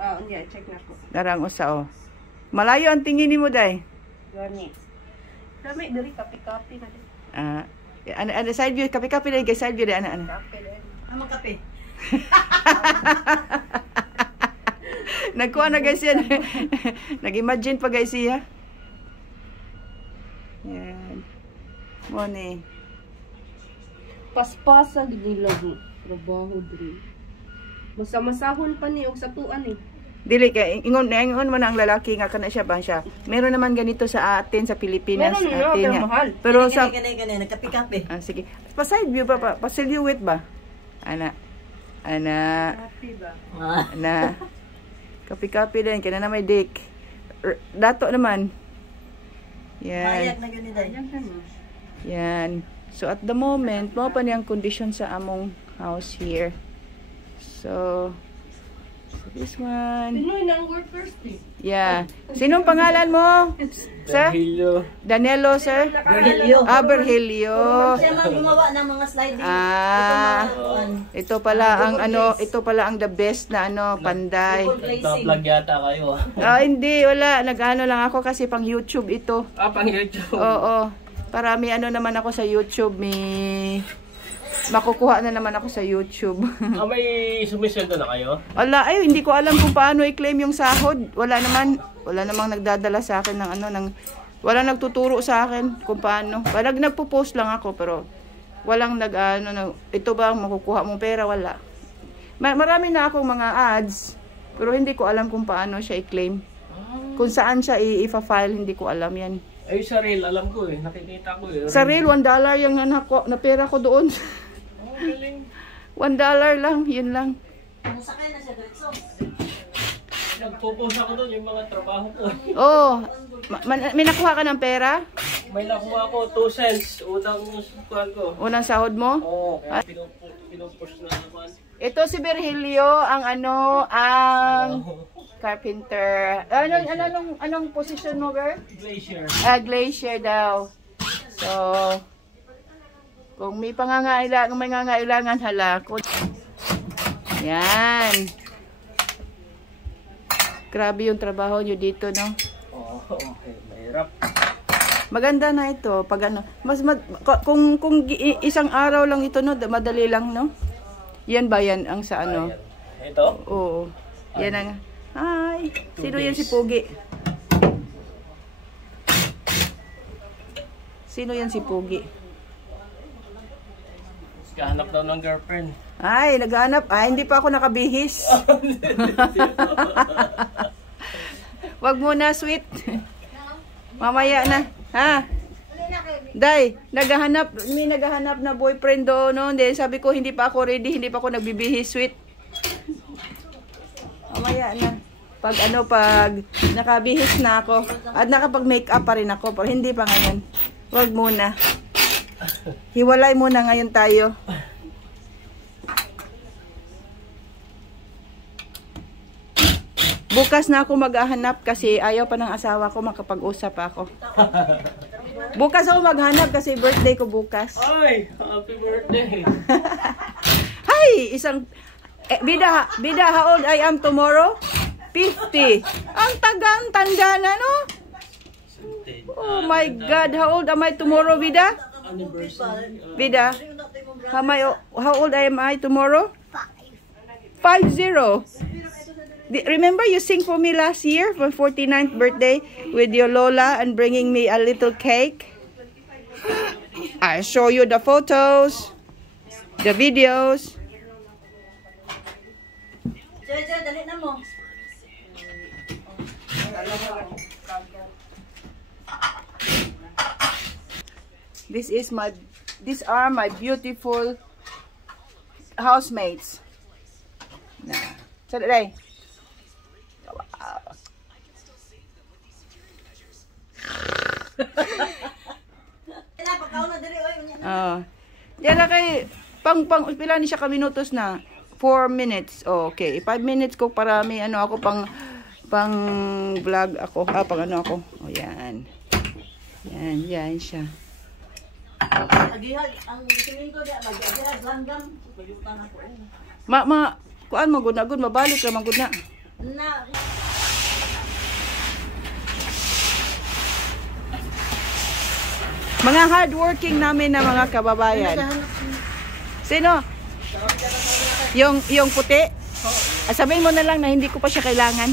Yeah, check na ko. Darang usa oh. Malayo ang tingin nimo day. Gani. Dami diri kape-kape na din. Ano side view kape-kape day side view day ana. Kape din. Amang kape. Nagkuha na guys yan. Nag-imagine pa guys siya. Yan. Mone. Paspasa gid nila trabaho diri. Masamasahon pa ni og satuan eh. Dili kay ingon man ang lalaki nga kana siya ba siya. Meron naman ganito sa atin sa Pilipinas atin nga. Mahal. Pero sa nagkape-kape. sige. Pa side view pa silhouette ba? Ana. Kape ba? Ana. Kape-kape din kana na may dick. Dato naman. Yan. Ayak na gani day. Yan. So at the moment, mo pa niyang condition sa among house here. So this one. Pinoy na ang workers eh. Yeah. Sinong pangalan mo? Sir? Danilo, sir? Virgilio. Virgilio. Siya man gumawa ng mga sliding. Ito pala ang ito pala ang the best na panday. Top vlog yata kayo. Hindi, wala. Nag-ano lang ako kasi pang YouTube ito. Pang YouTube. Oo. Para may naman ako sa YouTube, makukuha na naman ako sa YouTube. May sumisweldo na kayo? Wala, hindi ko alam kung paano i-claim yung sahod. Wala namang nagdadala sa akin wala nagtuturo sa akin kung paano. Parang nagpo-post lang ako pero walang ito ba makukuha mong pera, wala. Marami na akong mga ads pero hindi ko alam kung paano siya i-claim. Kung saan siya i-file, hindi ko alam yan. Ay, sa reel, alam ko eh. Nakikita ko eh. Sa reel, $1 yung na pera ko doon. $1 lang, yun lang. Nasakay na siya diretso. Nagpo-post ako doon yung mga trabaho ko. May nakuha ka ng pera? May nakuha ko 2 cents. Unang sahod mo? Oo, kaya pinupush na naman. Ito si Virgilio, ang carpenter. Anong position mo, girl? Glacier. Glacier daw. So, kung may ngangailangan halakot. Yan. Grabe yung trabaho nyo dito, no? Oo, okay. Mahirap. Maganda na ito. Kung isang araw lang ito, no? Madali lang, no? Yan ba yan ang sa ano? Ito? Oo. Yan ang... Hi! Sino yan si Pugi? Sino yan si Pugi? Kahanap daw ng girlfriend. Ay, naghanap. Hindi pa ako nakabihis. Wag muna, sweet. Mamaya na. Ha? Day, may naghahanap na boyfriend doon, no? Then sabi ko, hindi pa ako ready, hindi pa ako nagbibihis, sweet. Mamaya na. Pag nakabihis na ako at nakapag-makeup pa rin ako, pero hindi pa ngayon. Wag muna. Hiwalay muna ngayon tayo. Bukas na ako maghahanap kasi ayaw pa ng asawa ko, makapag-usap ako. Bukas ako maghanap kasi birthday ko bukas. Ay, happy birthday. Hi, Bida, how old I am tomorrow? 50. Ang tanda na, no? Oh my God, how old am I tomorrow, Bida? Bida, how old am I tomorrow? 50. Remember you sing for me last year for 49th birthday with your Lola and bringing me a little cake? I show you the photos, the videos. Dali na mo. These are my beautiful housemates. Saturday. Yan na kay pang pila ni siya ka minutos na 4 minutes. Okay, 5 minutes ko para may ako pang vlog ako. Pang ako. Yan. Yan siya. Ang tingin ko di mag-agirag langgam. Paglutan ako. Kuan magud mabalik ra magud na. Na, Mga hardworking namin na mga kababayan. Sino? Yung puti? Sabihin mo na lang na hindi ko pa siya kailangan.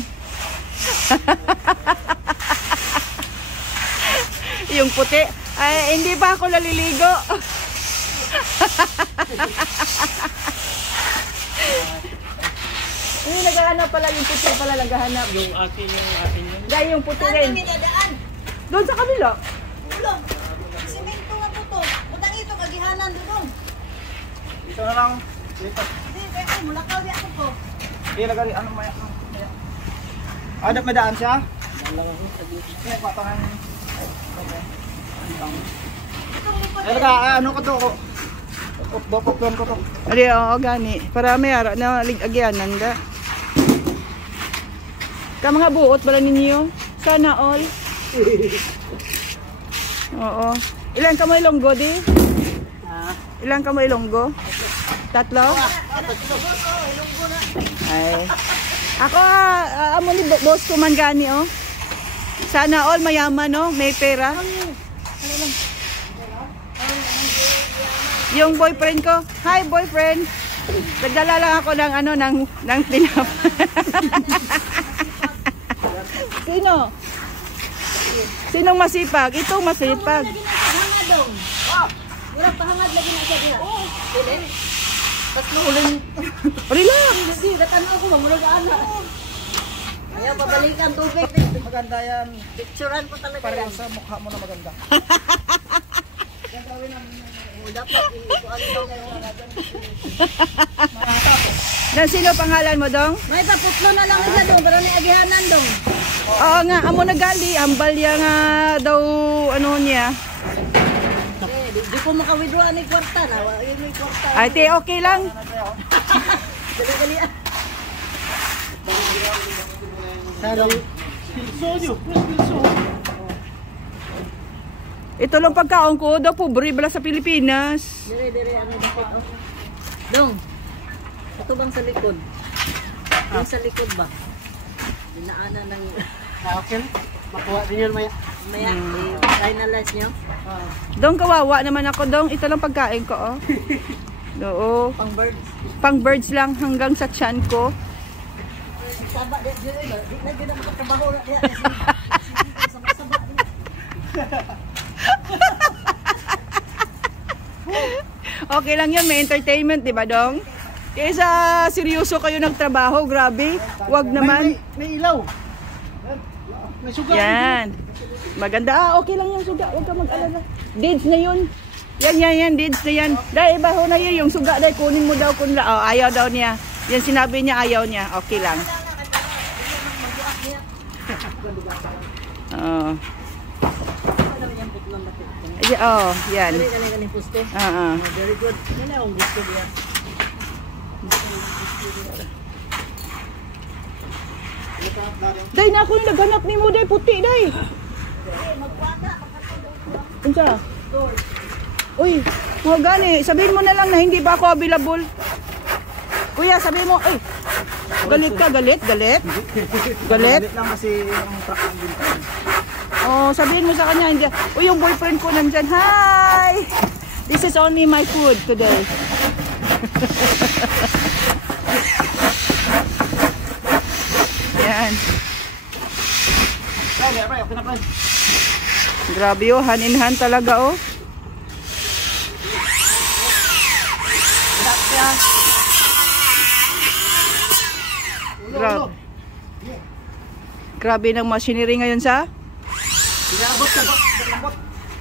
Yung puti. Ay, hindi pa ako naliligo. Hindi, naghahanap pala yung puti pala naghahanap. Yung akin yun. Dahil yung puti saan rin. kami dadaan? Doon sa kabila. Ulong. Simento nga po to. Butang ito, kagihanan doon. Ito na lang. Dito. Hindi, kaya mulakaw di ako po. Ilagay, ano maya? Ada medaan siya? Ini patangan. Ano ko to? Bopok ko to. Ali, oo, gani. Para may ara na ligagyan nanda. Ka mga buot bala ninyo. Sana all. Oo. Ilan ka mo ilonggo di? Ilan ka mo ilonggo? Tatlo? Ay. Ako amo ni boss ko man gani oh. Sana all mayaman oh, may pera. Yung boyfriend ko, hi boyfriend. Nagdala lang ako ng ano ng tinap. Sino? Sinong masipag? Itong masipag. Hangadong. Murag pahangad lagi na siya diha. Dili. Tatlo uling. Relax. Hindi, datanaw ko mamulog ana. Ayaw pabalikan tubig. Maganda yan. Picturean ko talaga Pareho yan. sa mukha mo na maganda. Dapat ikuan daw kayo. Dan sino pangalan mo dong? May paputlo na lang isa dong, pero ni agihanan dong. Oo nga, amo nagali, ambal ya nga daw ano niya. Di ko maka-withdraw ni kwarta na. Yun yung kwarta. Ay, te, okay lang. Dali-dali ah. Ito lang pagkaon ko, daw pobre bala sa Pilipinas. Dire ano dapat oh. Dong. Ito bang sa likod? Yung sa likod ba? Dinaanan ng Okay. Makuha din yan maya. maya finalize nyo. Dong kawawa naman ako dong, ito lang pagkain ko oh. Oo, Pang bird. pang birds lang hanggang sa tiyan ko. Saba di na gyud ang trabaho na diya. Saba di. Okay lang yun, may entertainment, di ba dong? Kaysa seryoso kayo nagtrabaho, grabe. Wag naman. May ilaw. May sugat. Yan. Maganda. Okay lang yung suga. Huwag ka mag-alala. Deeds na yun. Yan. Deeds na yan. Dahil ibaho na yun. Yung suga dahil kunin mo daw kung oh, ayaw daw niya. Yan sinabi niya ayaw niya. Okay lang. Oo. Oh, yan. Kani pusto. Oo. Very good. Yan ang gusto diya. Day na ako yung naghanap ni mo day puti day. Unsa? Uy, mo gani, sabihin mo na lang na hindi ba ako available. Kuya, sabihin mo, ay. Galit ka, galit. Galit lang kasi yung truck ng bintan. Oh, sabihin mo sa kanya, hindi. Uy, yung boyfriend ko nandyan. Hi! This is only my food today. Yan. Okay na, pre. Grabe oh, hand in hand talaga oh. Grabe. Grabe ng machinery ngayon sa. Abot ka ba?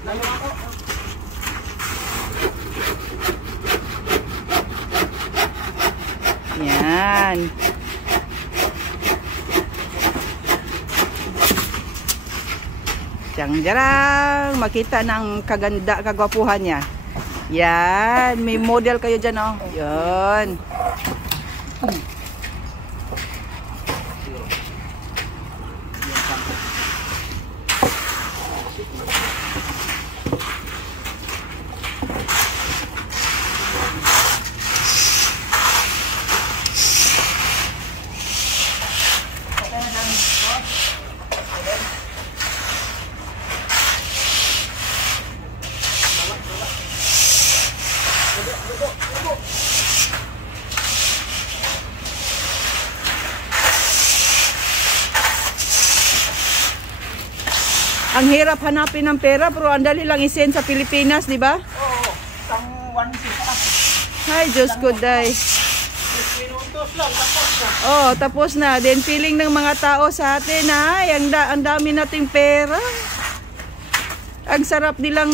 Lambot. Yan. Jarang makita ng kaganda, kagwapuhan niya. Yan, may model kayo dyan oh. Yan. Ang hirap hanapin ng pera, pero ang dali lang isend sa Pilipinas, di ba? Oo, isang 1 pa. Ay, Diyos ko, day. Minutos lang, tapos na. Oh, tapos na. Then, feeling ng mga tao sa atin, ay, ang dami nating pera. Ang sarap nilang,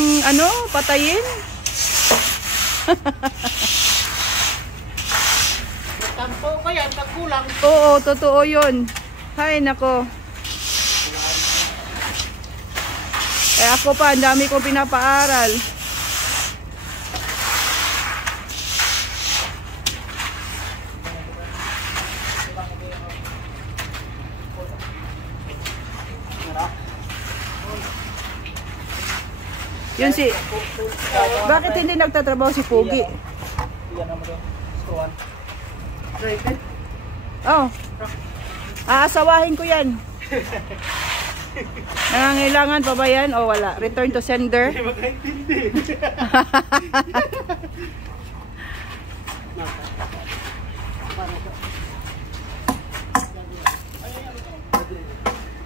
patayin. Tampo ko yan, pagkulang. Oo, totoo yun. Hay, nako. Eh, ako pa, ang dami kong pinapaaral. Yun si... Bakit hindi nagtatrabaho si Pogi? Yan naman doon. Skuan. Oh. Aasawahin ko yan. Nangangailangan pa ba yan o wala? Return to sender? Hindi makaintindi.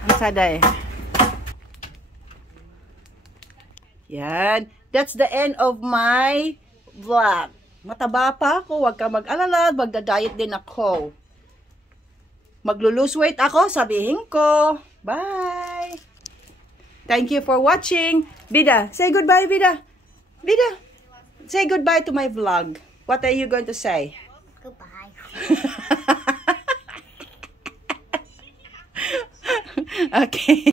Ang sada eh. Yan. That's the end of my vlog. Mataba pa ako. Huwag ka mag-alala. Magda-diet din ako. Maglo-lose weight ako. Sabihin ko. Bye. Thank you for watching. Bida, say goodbye, Bida. Bida, say goodbye to my vlog. What are you going to say? Goodbye. Okay.